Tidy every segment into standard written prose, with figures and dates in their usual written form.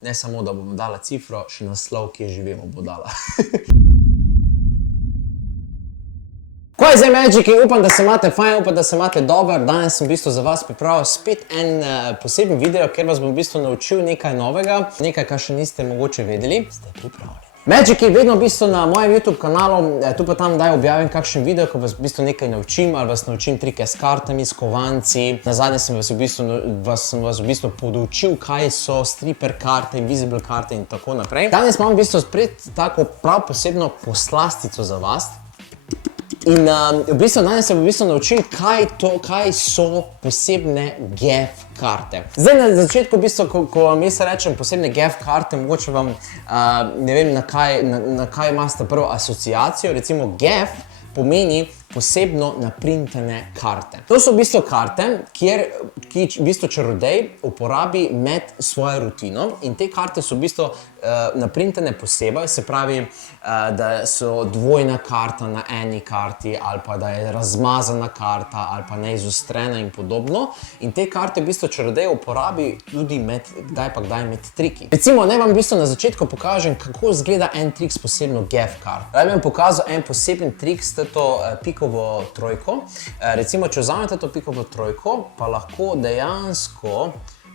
Ne samo, da bom dala cifro, še naslov, kje živimo, bo dala. Kaj je zdaj Magiki? Upam, da se imate fajn, upam, da se imate dober. Danes sem v bistvu za vas pripravil spet en poseben video, kjer vas bom v bistvu naučil nekaj novega, nekaj, kar še niste mogoče vedeli. Ste pripravljeni? Magiki, vedno v bistvu na mojem YouTube kanalu, tu pa tam daj objavim kakšen video, ko vas v bistvu nekaj naučim, ali vas naučim trike s kartami, s kovanci. Nazadnje sem vas v bistvu podučil, kaj so stripper karte, invisible karte in tako naprej. Danes imam v bistvu spet tako prav posebno poslastico za vas. In v bistvu danes sem v bistvu naučil, kaj so posebne GEF karte. Zdaj na začetku, v bistvu, ko vam jaz rečem posebne GEF karte, mogoče vam, ne vem, na kaj imate prvo asociacijo. Recimo GEF pomeni posebno naprintane karte. To so v bistvu karte, ki v bistvu čarodej uporabi med svojo rutino in te karte so v bistvu naprintane posebej, se pravi, da so dvojna karta na eni karti ali pa da je razmazana karta ali pa neizostrena in podobno. In te karte v bistvu čarodej uporabi tudi kdaj pa kdaj med triki. Recimo, naj vam v bistvu na začetku pokažem, kako izgleda en trik s posebno GEF kart. Rad bi vam pokazal en poseben trik s to pikovo trojko. Recimo, če vzamete to pikovo trojko, pa lahko dejansko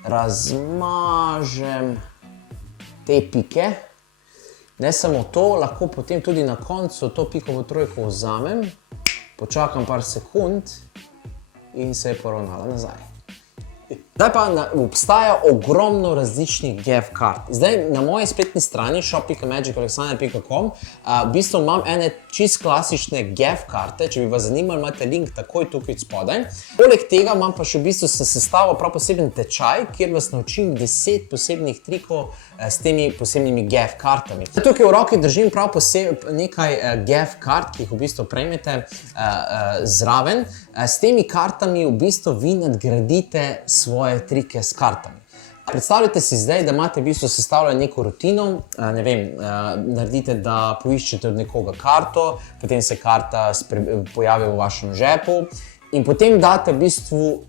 razmažem te pike. Ne samo to, lahko potem tudi na koncu to pikovo trojko vzamem, počakam par sekund in se je poravnala nazaj. Zdaj pa obstaja ogromno različnih GEF kart. Zdaj na moji spletni strani shop.magicalexander.com v bistvu imam ene čist klasične GEF karte, če bi vas zanimali, imate link takoj tukaj spodaj. Poleg tega imam pa še v bistvu sestavil prav poseben tečaj, kjer vas naučim 10 posebnih trikov s temi posebnimi GEF kartami. Tukaj v roki držim prav nekaj GEF kart, ki jih v bistvu prejmete zraven. S temi kartami v bistvu vi nadgradite svoje trike s kartami. Predstavljajte si zdaj, da imate v bistvu sestavljeno neko rutino, ne vem, naredite, da poiščete od nekoga karto, potem se karta pojavi v vašem žepu in potem date v bistvu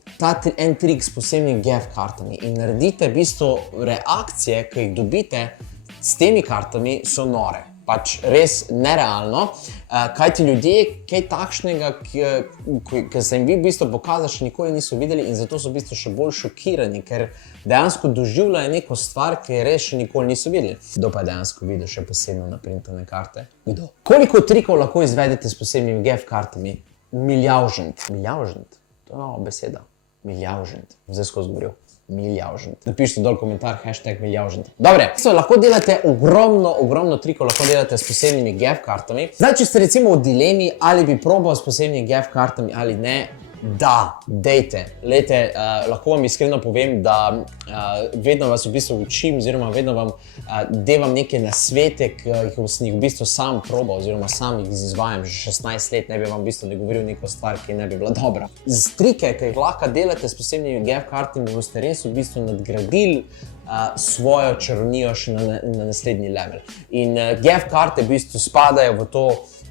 en trik s posebnimi GEF kartami in naredite v bistvu reakcije, ki jih dobite s temi kartami, so nore. Pač res nerealno, kajti ljudje kaj takšnega, ki se jim vi v bistvu pokazali, še nikoli niso videli in zato so v bistvu še bolj šokirani, ker dejansko doživljajo neko stvar, ki je res še nikoli niso videli. Kdo pa je dejansko videl še posebno naprintane karte? Kdo? Koliko trikov lahko izvedete s posebnimi GEF kartami? Milijavžent. Milijavžent? To je nova beseda. Milijavžent. Zdaj skozi govoril. Milijavžent. Napišite dol komentar, #milijavžent. Dobre, lahko delate ogromno trikov, lahko delate s posebnimi GEF kartami. Zdaj, če ste recimo v dilemi, ali bi probal s posebnimi GEF kartami ali ne, da, dejte. Lejte, lahko vam iskreno povem, da vedno vas v bistvu učim, oziroma vedno vam devam neke nasvete, ki sem jih v bistvu sam probal, oziroma sam jih izvajam že 16 let, ne bi vam v bistvu govoril neko stvar, ki ne bi bila dobra. Z trike, ki jih lahko delate s posebnimi GEF kartami, boste res v bistvu nadgradili svojo čarovnijo še na naslednji level. In GEF karte v bistvu spadajo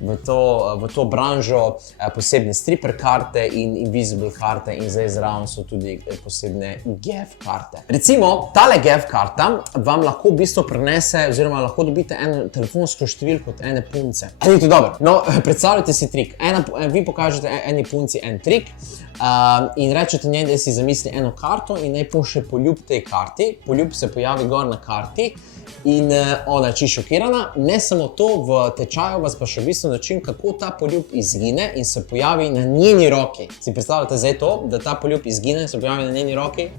v to branžo posebne stripper karte in invisible karte in zdaj zraven so tudi posebne GEF karte. Recimo, tale GEF karta vam lahko v bistvu prenese, oziroma lahko dobite eno telefonsko številko od ene punce. Je to dobro? No, predstavljajte si trik. Vi pokažete eni punci en trik in rečete njej, da si zamisli eno karto in naj pošlje poljub tej karti. Poljub se pojavi gor na karti in ona je čisto šokirana. Ne samo to, v tečaju vas pa še v bistvu naučim, kako ta poljub izgine in se pojavi na njeni roki. Si predstavljate zdaj to, da ta poljub izgine in se pojavi na njeni roki?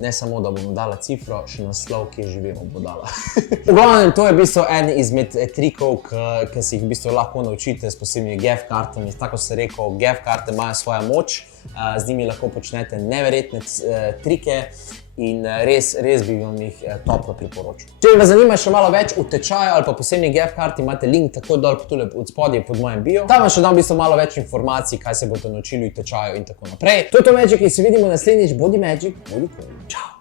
Ne samo, da bom dala cifro, še naslov, kje živimo, bo dala. V glavnem, to je v bistvu en izmed trikov, ki si jih v bistvu lahko naučite s posebnimi GEF kartami. Tako se rekel, GEF karte imajo svojo moč, z njimi lahko počnete neverjetne trike in res bi vam jih toplo priporočil. Če vas zanima še malo več o tečaju ali pa posebnih GEF karti, imate link takoj dol od spodaj pod mojim bio. Tam vam še dam v bistvu malo več informacij, kaj se boste naučili o tečaju in tako naprej. To je to Magiki, se vidimo naslednjič. Bodi Magic, bodi cool. Čau!